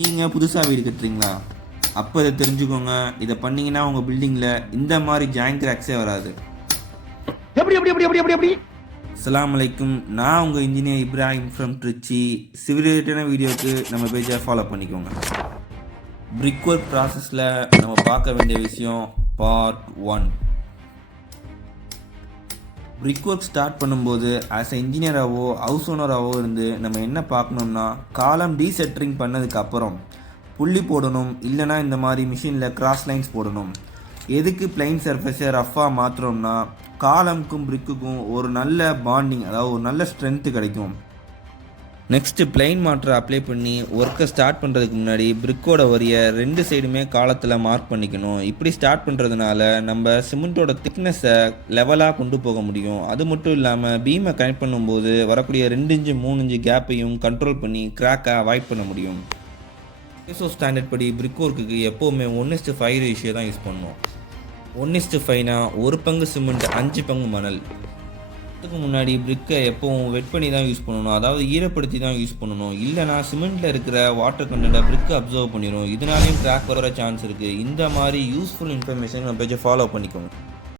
நீங்கள் புதுசாக வீடு கட்டுறீங்களா? அப்போ இதை தெரிஞ்சுக்கோங்க. இதை பண்ணிங்கன்னா உங்கள் பில்டிங்கில் இந்த மாதிரி ஜாயின் கிராக்ஸே வராது. எப்படி எப்படி எப்படி எப்படி எப்படி எப்படி அஸ்ஸலாமு அலைக்கும். நான் உங்கள் engineer Ibrahim from Trichy. Civil ரிலேட்டடான வீடியோவுக்கு நம்ம பேஜை ஃபாலோ பண்ணிக்கோங்க. பிரிக் ஒர்க் ப்ராசஸில் நம்ம பார்க்க வேண்டிய விஷயம் பார்ட் 1. பிரிக் ஒர்க் ஸ்டார்ட் பண்ணும்போது ஆஸ் எ இன்ஜினியராகவோ ஹவுஸ் ஓனராகவோ இருந்து நம்ம என்ன பார்க்கணும்னா, காலம் டீசெட்ரிங் பண்ணதுக்கப்புறம் புள்ளி போடணும், இல்லைனா இந்த மாதிரி மிஷினில் கிராஸ் லைன்ஸ் போடணும். எதுக்கு பிளைன் சர்ஃபேஸை ரஃப்பாக மாற்றுறோம்னா, காலமுக்கும் பிரிக்குக்கும் ஒரு நல்ல பாண்டிங், அதாவது ஒரு நல்ல ஸ்ட்ரென்த்து கிடைக்கும். நெக்ஸ்ட்டு பிளைன் மாட்டரை அப்ளை பண்ணி ஒர்க்கை ஸ்டார்ட் பண்ணுறதுக்கு முன்னாடி பிரிக்கோட வரியை 2 சைடுமே காலத்தில் மார்க் பண்ணிக்கணும். இப்படி ஸ்டார்ட் பண்ணுறதுனால நம்ம சிமெண்ட்டோட திக்னஸை லெவலாக கொண்டு போக முடியும். அது மட்டும் இல்லாமல் பீமை கனெக்ட் பண்ணும்போது வரக்கூடிய 2 இன்ச்சு 3 இன்ச்சு கேப்பையும் கண்ட்ரோல் பண்ணி கிராக்கை அவாய்ட் பண்ண முடியும். ஐஎஸ்ஓ ஸ்டாண்டர்ட் படி பிரிக் ஒர்க்குக்கு எப்போவுமே 1:5 ரேஷியோ தான் யூஸ் பண்ணணும். 1:5னா 1 பங்கு சிமெண்ட் 5 பங்கு மணல். அதுக்கு முன்னாடி பிரிக்கை எப்போவும் வெட் பண்ணி தான் யூஸ் பண்ணணும், அதாவது ஈரப்படுத்தி தான் யூஸ் பண்ணணும். இல்லைனா சிமெண்ட்டில் இருக்கிற வாட்டர் கண்டென்ட்டை பிரிக்கை அப்சர்வ் பண்ணிடும். இதனாலையும் கிராக் வர சான்ஸ் இருக்குது. இந்த மாதிரி யூஸ்ஃபுல் இன்ஃபர்மேஷன் நம்ம பேஜை ஃபாலோ பண்ணிக்கோங்க.